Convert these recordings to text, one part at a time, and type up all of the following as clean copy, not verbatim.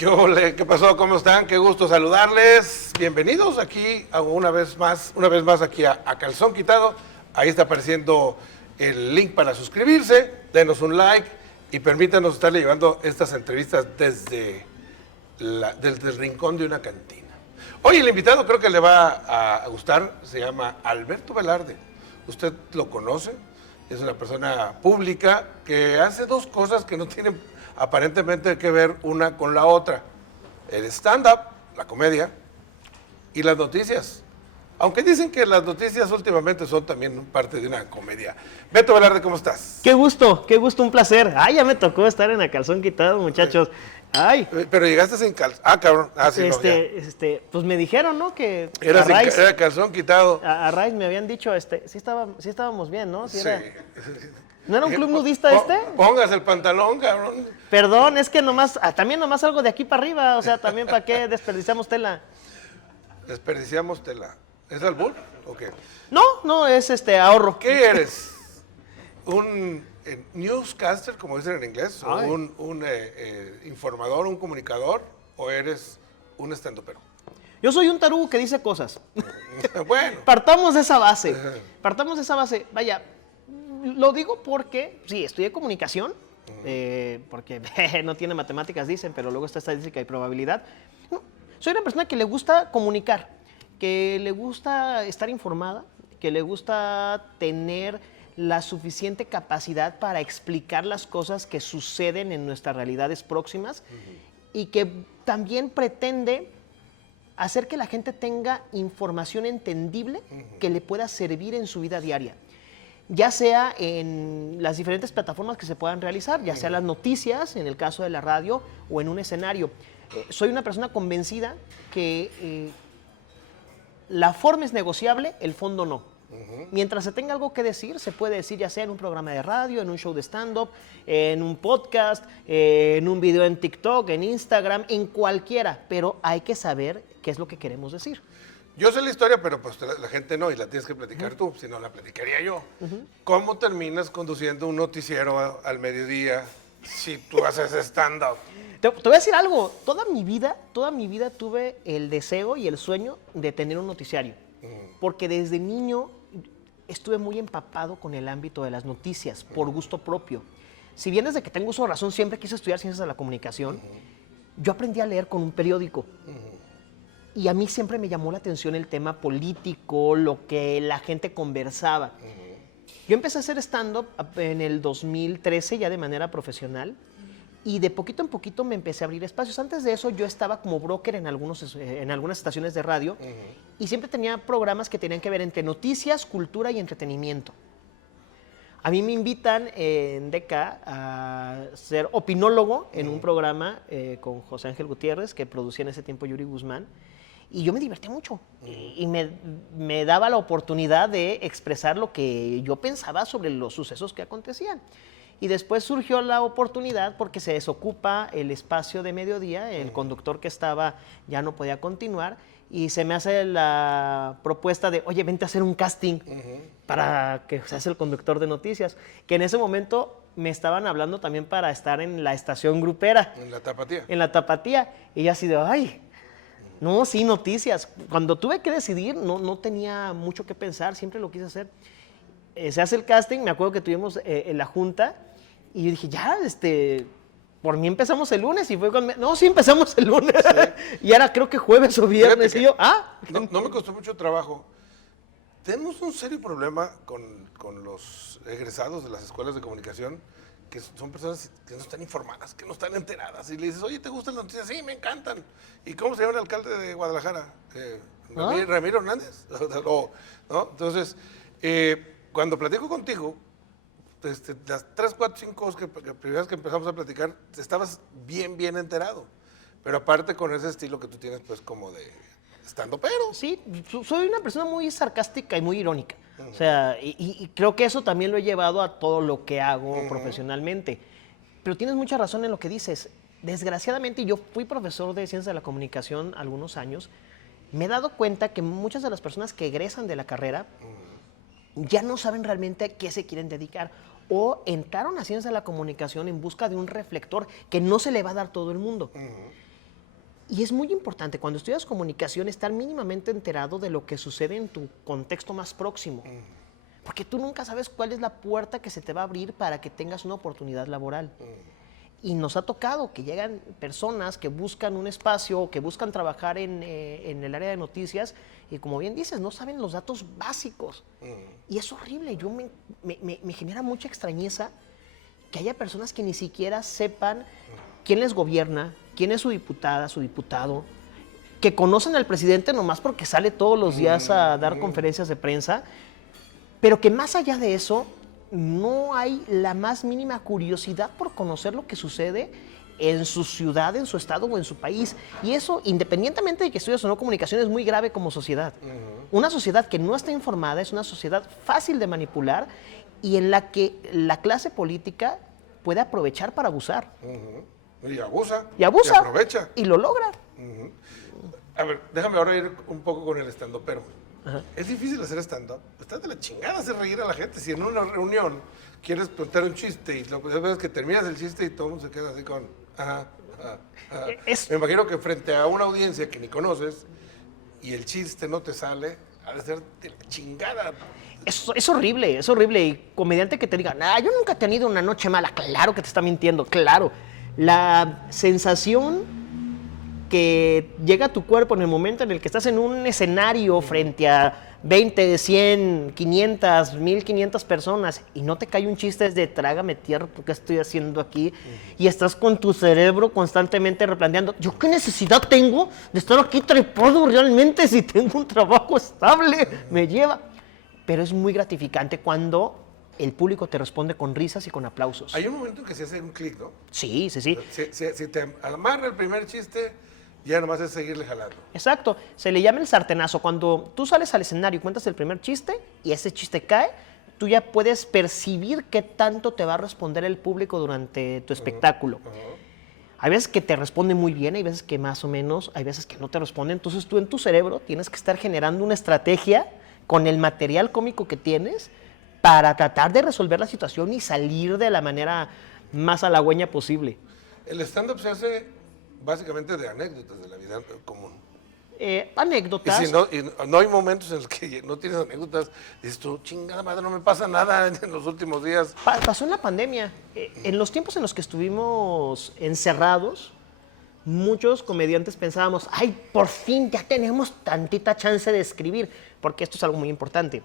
¿Qué ole? ¿Qué pasó? ¿Cómo están? Qué gusto saludarles. Bienvenidos aquí una vez más aquí a Calzón Quitado. Ahí está apareciendo el link para suscribirse. Denos un like y permítanos estarle llevando estas entrevistas desde el rincón de una cantina. Hoy el invitado creo que le va a gustar. Se llama Alberto Velarde. Usted lo conoce. Es una persona pública que hace dos cosas que no tienen aparentemente que ver una con la otra. El stand-up, la comedia, y las noticias. Aunque dicen que las noticias últimamente son también parte de una comedia. Beto Velarde, ¿cómo estás? Qué gusto, un placer. Ay, ya me tocó estar en A Calzón Quitado, muchachos. Ay. Pero llegaste sin calzón. Ah, cabrón. Ah, sí, no, ya. Pues me dijeron, ¿no? Que Era Calzón Quitado. A Raiz me habían dicho, sí estábamos bien, ¿no? Sí. ¿No era un club nudista este? Pongas el pantalón, cabrón. Perdón, es que también nomás algo de aquí para arriba, o sea, también para qué desperdiciamos tela. Desperdiciamos tela. ¿Es albur o qué? No, es ahorro. ¿Qué eres? ¿Un newscaster, como dicen en inglés? ¿O un informador, un comunicador? ¿O eres un estandopero? Yo soy un tarugo que dice cosas. Bueno. Partamos de esa base. Vaya, lo digo porque, sí, estudié comunicación, porque no tiene matemáticas, dicen, pero luego está estadística y probabilidad. Soy una persona que le gusta comunicar, que le gusta estar informada, que le gusta tener la suficiente capacidad para explicar las cosas que suceden en nuestras realidades próximas y que también pretende hacer que la gente tenga información entendible que le pueda servir en su vida diaria. Ya sea en las diferentes plataformas que se puedan realizar, ya sea las noticias, en el caso de la radio, o en un escenario. Soy una persona convencida que la forma es negociable, el fondo no. Mientras se tenga algo que decir, se puede decir ya sea en un programa de radio, en un show de stand-up, en un podcast, en un video en TikTok, en Instagram, en cualquiera, pero hay que saber qué es lo que queremos decir. Yo sé la historia, pero pues la gente no, y la tienes que platicar tú, si no la platicaría yo. ¿Cómo terminas conduciendo un noticiero al mediodía si tú haces stand-up? Te voy a decir algo, toda mi vida tuve el deseo y el sueño de tener un noticiario, porque desde niño estuve muy empapado con el ámbito de las noticias, por gusto propio. Si bien desde que tengo uso de razón siempre quise estudiar ciencias de la comunicación, yo aprendí a leer con un periódico. Y a mí siempre me llamó la atención el tema político, lo que la gente conversaba. Yo empecé a hacer stand-up en el 2013 ya de manera profesional y de poquito en poquito me empecé a abrir espacios. Antes de eso yo estaba como broker en algunas estaciones de radio y siempre tenía programas que tenían que ver entre noticias, cultura y entretenimiento. A mí me invitan en DK a ser opinólogo en un programa con José Ángel Gutiérrez, que producía en ese tiempo Yuri Guzmán. Y yo me divertí mucho y me daba la oportunidad de expresar lo que yo pensaba sobre los sucesos que acontecían. Y después surgió la oportunidad porque se desocupa el espacio de mediodía, el conductor que estaba ya no podía continuar y se me hace la propuesta de, oye, vente a hacer un casting para que seas el conductor de noticias, que en ese momento me estaban hablando también para estar en la estación grupera. En la Tapatía. En la Tapatía. Y yo así de, ay, no, sí, noticias. Cuando tuve que decidir, no tenía mucho que pensar, siempre lo quise hacer. Se hace el casting, me acuerdo que tuvimos en la junta, y yo dije, ya, por mí empezamos el lunes, y fue cuando no, sí, empezamos el lunes. Sí. Y ahora creo que jueves o viernes, y yo, No me costó mucho trabajo. Tenemos un serio problema con los egresados de las escuelas de comunicación, que son personas que no están informadas, que no están enteradas. Y le dices, oye, ¿te gustan las noticias? Sí, me encantan. ¿Y cómo se llama el alcalde de Guadalajara? ¿Ramiro Hernández? ¿No? Entonces, cuando platico contigo, las 3, 4, 5 primeras que empezamos a platicar, estabas bien enterado. Pero aparte con ese estilo que tú tienes, pues como de estandopero. Sí, soy una persona muy sarcástica y muy irónica. O sea, y creo que eso también lo he llevado a todo lo que hago profesionalmente. Pero tienes mucha razón en lo que dices. Desgraciadamente, yo fui profesor de Ciencias de la Comunicación algunos años. Me he dado cuenta que muchas de las personas que egresan de la carrera ya no saben realmente a qué se quieren dedicar. O entraron a Ciencias de la Comunicación en busca de un reflector que no se le va a dar todo el mundo. Y es muy importante cuando estudias comunicación estar mínimamente enterado de lo que sucede en tu contexto más próximo. Porque tú nunca sabes cuál es la puerta que se te va a abrir para que tengas una oportunidad laboral. Y nos ha tocado que llegan personas que buscan un espacio, que buscan trabajar en el área de noticias y, como bien dices, no saben los datos básicos. Y es horrible. Me genera mucha extrañeza que haya personas que ni siquiera sepan quién les gobierna, quién es su diputada, su diputado, que conocen al presidente nomás porque sale todos los días a dar conferencias de prensa, pero que más allá de eso no hay la más mínima curiosidad por conocer lo que sucede en su ciudad, en su estado o en su país. Y eso, independientemente de que estudies o no comunicación, es muy grave como sociedad. Una sociedad que no está informada es una sociedad fácil de manipular y en la que la clase política puede aprovechar para abusar. Y abusa. Y abusa. Y aprovecha. Y lo logra. A ver, déjame ahora ir un poco con el stand-up, pero es difícil hacer stand-up. Está de la chingada hacer reír a la gente. Si en una reunión quieres contar un chiste y lo que ves es que terminas el chiste y todo el mundo se queda así con... Me imagino que frente a una audiencia que ni conoces y el chiste no te sale, ha de ser de la chingada. Es horrible, es horrible. Y comediante que te diga, yo nunca he tenido una noche mala. Claro que te está mintiendo, claro. La sensación que llega a tu cuerpo en el momento en el que estás en un escenario frente a 20, 100, 500, 1500 personas y no te cae un chiste es de trágame tierra, ¿qué estoy haciendo aquí? Y estás con tu cerebro constantemente replanteando, ¿yo qué necesidad tengo de estar aquí trepado realmente si tengo un trabajo estable? Me lleva. Pero es muy gratificante cuando el público te responde con risas y con aplausos. Hay un momento en que se hace un clic, ¿no? Sí. Si te amarra el primer chiste, ya nomás es seguirle jalando. Exacto. Se le llama el sartenazo. Cuando tú sales al escenario y cuentas el primer chiste y ese chiste cae, tú ya puedes percibir qué tanto te va a responder el público durante tu espectáculo. Hay veces que te responde muy bien, hay veces que más o menos, hay veces que no te responde. Entonces tú en tu cerebro tienes que estar generando una estrategia con el material cómico que tienes para tratar de resolver la situación y salir de la manera más halagüeña posible. El stand-up se hace básicamente de anécdotas de la vida común. Anécdotas. Y no hay momentos en los que no tienes anécdotas, dices tú, chingada madre, no me pasa nada en los últimos días. Pasó en la pandemia. En los tiempos en los que estuvimos encerrados, muchos comediantes pensábamos, ay, por fin ya tenemos tantita chance de escribir, porque esto es algo muy importante.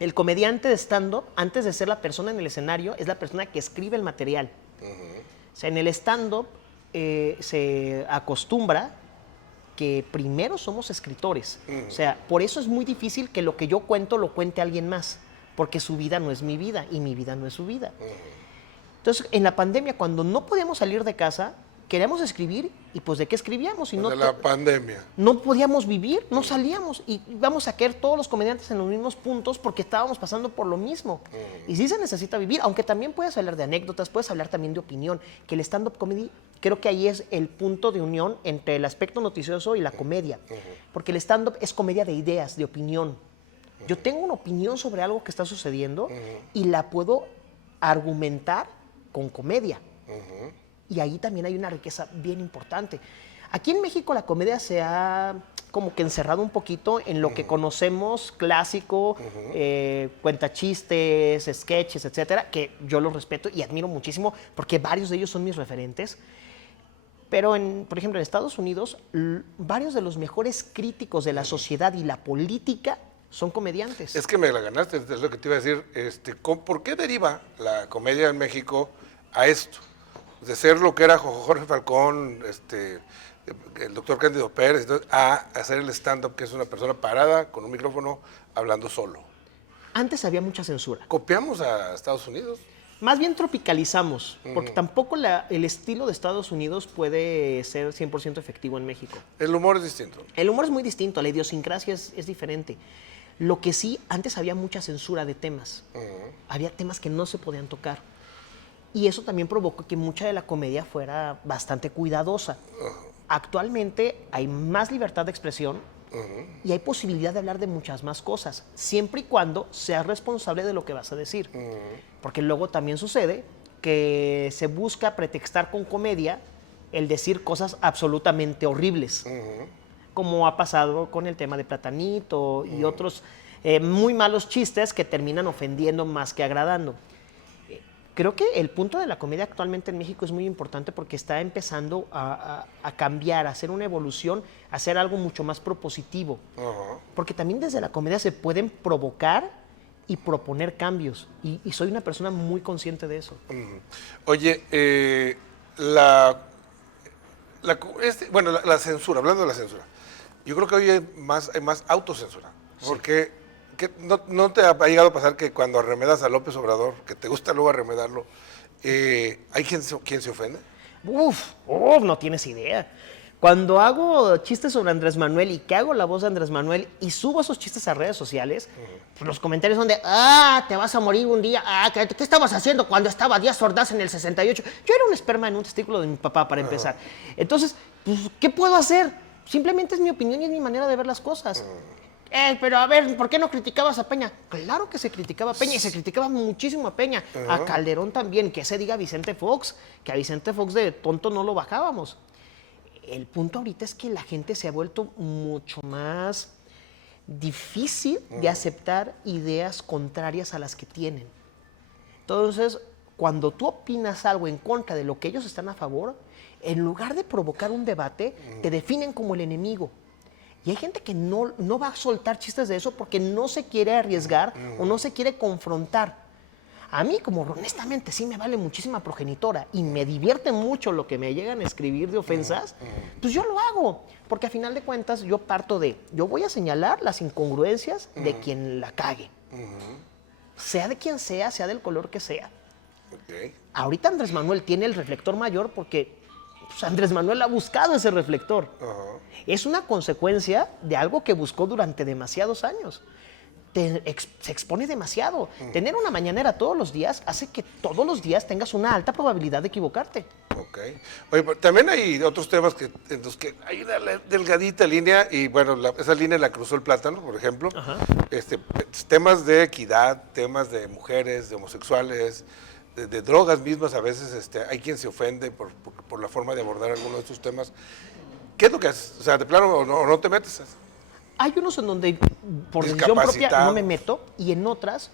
El comediante de stand-up, antes de ser la persona en el escenario, es la persona que escribe el material. O sea, en el stand-up se acostumbra que primero somos escritores. O sea, por eso es muy difícil que lo que yo cuento lo cuente alguien más, porque su vida no es mi vida y mi vida no es su vida. Entonces, en la pandemia, cuando no podíamos salir de casa, queríamos escribir y pues ¿de qué escribíamos? Y de la pandemia. No podíamos vivir, no salíamos y íbamos a caer todos los comediantes en los mismos puntos porque estábamos pasando por lo mismo. Y sí se necesita vivir, aunque también puedes hablar de anécdotas, puedes hablar también de opinión, que el stand-up comedy creo que ahí es el punto de unión entre el aspecto noticioso y la comedia. Porque el stand-up es comedia de ideas, de opinión. Yo tengo una opinión sobre algo que está sucediendo y la puedo argumentar con comedia. Y ahí también hay una riqueza bien importante. Aquí en México la comedia se ha como que encerrado un poquito en lo que conocemos clásico, cuentachistes, sketches, etcétera, que yo los respeto y admiro muchísimo porque varios de ellos son mis referentes. Pero, por ejemplo, en Estados Unidos, varios de los mejores críticos de la sociedad y la política son comediantes. Es que me la ganaste, es lo que te iba a decir. ¿Por qué deriva la comedia en México a esto? De ser lo que era Jorge Falcón, el doctor Cándido Pérez, a hacer el stand-up, que es una persona parada con un micrófono hablando solo. Antes había mucha censura. ¿Copiamos a Estados Unidos? Más bien tropicalizamos, porque tampoco el estilo de Estados Unidos puede ser 100% efectivo en México. El humor es distinto. El humor es muy distinto, la idiosincrasia es diferente. Lo que sí, antes había mucha censura de temas. Había temas que no se podían tocar. Y eso también provocó que mucha de la comedia fuera bastante cuidadosa. Actualmente hay más libertad de expresión y hay posibilidad de hablar de muchas más cosas, siempre y cuando seas responsable de lo que vas a decir. Porque luego también sucede que se busca pretextar con comedia el decir cosas absolutamente horribles, como ha pasado con el tema de Platanito y otros muy malos chistes que terminan ofendiendo más que agradando. Creo que el punto de la comedia actualmente en México es muy importante porque está empezando a cambiar, a hacer una evolución, a hacer algo mucho más propositivo. Porque también desde la comedia se pueden provocar y proponer cambios. Y soy una persona muy consciente de eso. Oye, la censura, hablando de la censura, yo creo que hoy hay más autocensura. Porque ¿no te ha llegado a pasar que cuando arremedas a López Obrador, que te gusta luego arremedarlo, hay quien se ofende? No tienes idea. Cuando hago chistes sobre Andrés Manuel y que hago la voz de Andrés Manuel y subo esos chistes a redes sociales, pues los comentarios son de, te vas a morir un día, ¿qué estabas haciendo cuando estaba Díaz Ordaz en el 68? Yo era un esperma en un testículo de mi papá, para empezar. Entonces, pues, ¿qué puedo hacer? Simplemente es mi opinión y es mi manera de ver las cosas. Pero a ver, ¿por qué no criticabas a Peña? Claro que se criticaba a Peña y se criticaba muchísimo a Peña. A Calderón también, que se diga Vicente Fox, que a Vicente Fox de tonto no lo bajábamos. El punto ahorita es que la gente se ha vuelto mucho más difícil de aceptar ideas contrarias a las que tienen. Entonces, cuando tú opinas algo en contra de lo que ellos están a favor, en lugar de provocar un debate, te definen como el enemigo. Y hay gente que no va a soltar chistes de eso porque no se quiere arriesgar o no se quiere confrontar. A mí, como honestamente sí me vale muchísima progenitora y me divierte mucho lo que me llegan a escribir de ofensas, pues yo lo hago. Porque a final de cuentas yo parto yo voy a señalar las incongruencias de quien la cague. Sea de quien sea del color que sea. Ahorita Andrés Manuel tiene el reflector mayor porque Andrés Manuel ha buscado ese reflector. Es una consecuencia de algo que buscó durante demasiados años. Se expone demasiado. Tener una mañanera todos los días hace que todos los días tengas una alta probabilidad de equivocarte. Oye, pero también hay otros temas en los que hay una delgadita línea y bueno, esa línea la cruzó el plátano, por ejemplo. Temas de equidad, temas de mujeres, de homosexuales, de drogas mismas, a veces hay quien se ofende por la forma de abordar algunos de estos temas. ¿Qué es lo que haces? O sea, de plano o no te metes. Hay unos en donde por decisión propia no me meto y en otras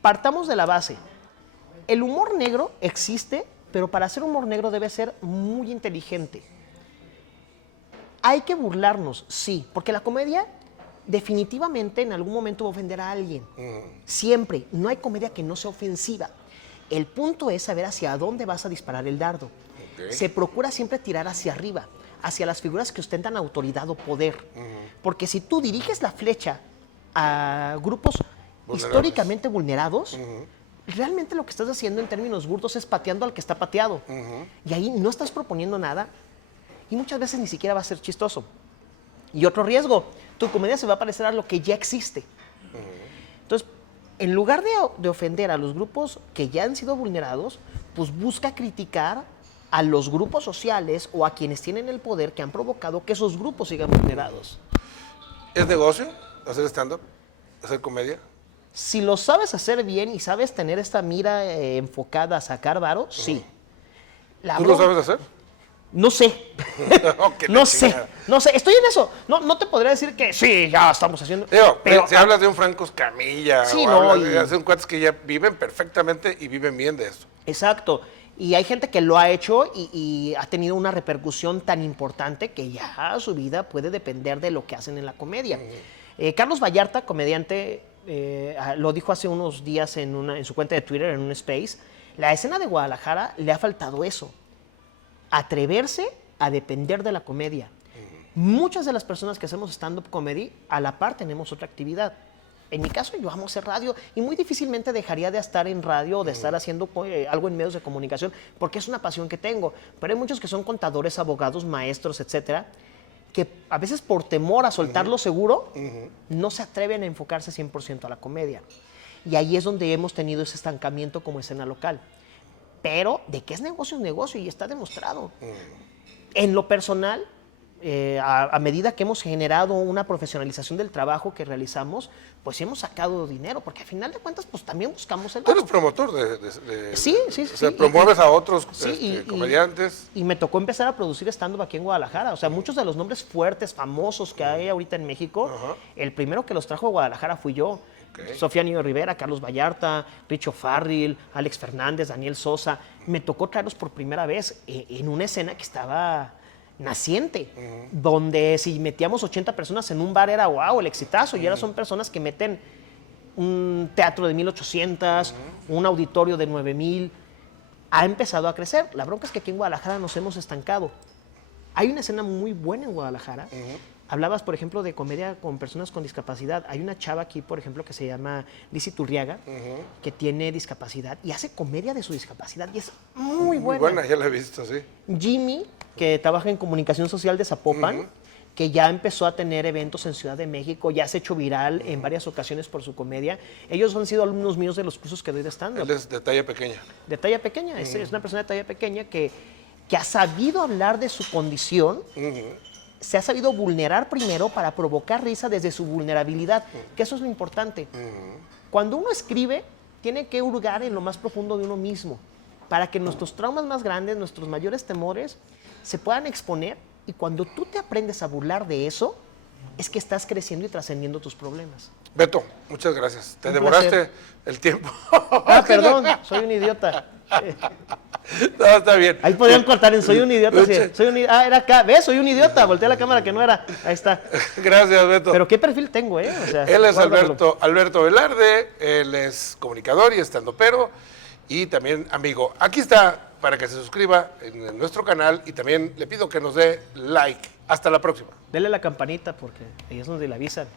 partamos de la base. El humor negro existe, pero para hacer humor negro debe ser muy inteligente. Hay que burlarnos, sí, porque la comedia definitivamente en algún momento va a ofender a alguien. Siempre. No hay comedia que no sea ofensiva. El punto es saber hacia dónde vas a disparar el dardo. Se procura siempre tirar hacia arriba, hacia las figuras que ostentan autoridad o poder. Porque si tú diriges la flecha a grupos históricamente vulnerados, realmente lo que estás haciendo en términos burdos es pateando al que está pateado. Y ahí no estás proponiendo nada y muchas veces ni siquiera va a ser chistoso. Y otro riesgo, tu comedia se va a parecer a lo que ya existe. Entonces, en lugar de ofender a los grupos que ya han sido vulnerados, pues busca criticar a los grupos sociales o a quienes tienen el poder que han provocado que esos grupos sigan vulnerados. ¿Es negocio hacer stand-up, hacer comedia? Si lo sabes hacer bien y sabes tener esta mira enfocada a sacar varo, sí. ¿Tú lo sabes hacer? No sé. No sé. Estoy en eso. No te podría decir que sí, ya estamos haciendo. Pero si hablas de un Franco Escamilla, sí, son cuates que ya viven perfectamente y viven bien de eso. Exacto. Y hay gente que lo ha hecho y ha tenido una repercusión tan importante que ya su vida puede depender de lo que hacen en la comedia. Carlos Vallarta, comediante, lo dijo hace unos días en su cuenta de Twitter, en un space. La escena de Guadalajara le ha faltado eso. Atreverse a depender de la comedia. Muchas de las personas que hacemos stand-up comedy, a la par tenemos otra actividad. En mi caso, yo amo hacer radio y muy difícilmente dejaría de estar en radio o de estar haciendo algo en medios de comunicación porque es una pasión que tengo. Pero hay muchos que son contadores, abogados, maestros, etcétera, que a veces por temor a soltar lo seguro, no se atreven a enfocarse 100% a la comedia. Y ahí es donde hemos tenido ese estancamiento como escena local. Pero de que es negocio y está demostrado. En lo personal, a medida que hemos generado una profesionalización del trabajo que realizamos, pues hemos sacado dinero, porque al final de cuentas, pues también buscamos el Tú eres lado. promotor Sí. O sea, promueves a otros Sí, comediantes. y me tocó empezar a producir stand-up aquí en Guadalajara. O sea, muchos de los nombres fuertes, famosos que hay ahorita en México, el primero que los trajo a Guadalajara fui yo. Ok. Sofía Niño Rivera, Carlos Vallarta, Richo Farril, Alex Fernández, Daniel Sosa. Me tocó traerlos por primera vez en una escena que estaba naciente, donde si metíamos 80 personas en un bar era wow, el exitazo, y ahora son personas que meten un teatro de 1,800, un auditorio de 9,000. Ha empezado a crecer. La bronca es que aquí en Guadalajara nos hemos estancado. Hay una escena muy buena en Guadalajara. Hablabas, por ejemplo, de comedia con personas con discapacidad. Hay una chava aquí, por ejemplo, que se llama Lizzy Turriaga, que tiene discapacidad y hace comedia de su discapacidad y es muy buena. Muy buena, ya la he visto, sí. Jimmy, que trabaja en comunicación social de Zapopan, que ya empezó a tener eventos en Ciudad de México, ya se ha hecho viral en varias ocasiones por su comedia. Ellos han sido alumnos míos de los cursos que doy de stand-up. Él es de talla pequeña. De talla pequeña, es una persona de talla pequeña que ha sabido hablar de su condición, se ha sabido vulnerar primero para provocar risa desde su vulnerabilidad, que eso es lo importante. Cuando uno escribe, tiene que hurgar en lo más profundo de uno mismo, para que nuestros traumas más grandes, nuestros mayores temores, se puedan exponer, y cuando tú te aprendes a burlar de eso, es que estás creciendo y trascendiendo tus problemas. Beto, muchas gracias. Te Un devoraste placer. el tiempo. Perdón, soy un idiota. No, está bien. Ahí podrían cortar en soy un idiota. Sí, era acá. ¿Ves? Soy un idiota. Volteé la cámara que no era. Ahí está. Gracias, Beto. Pero qué perfil tengo, ¿eh? O sea, Él es guárdalo. Alberto Velarde, él es comunicador y estandopero y también amigo. Aquí está para que se suscriba en nuestro canal y también le pido que nos dé like. Hasta la próxima. Dele la campanita porque ahí es donde le avisan.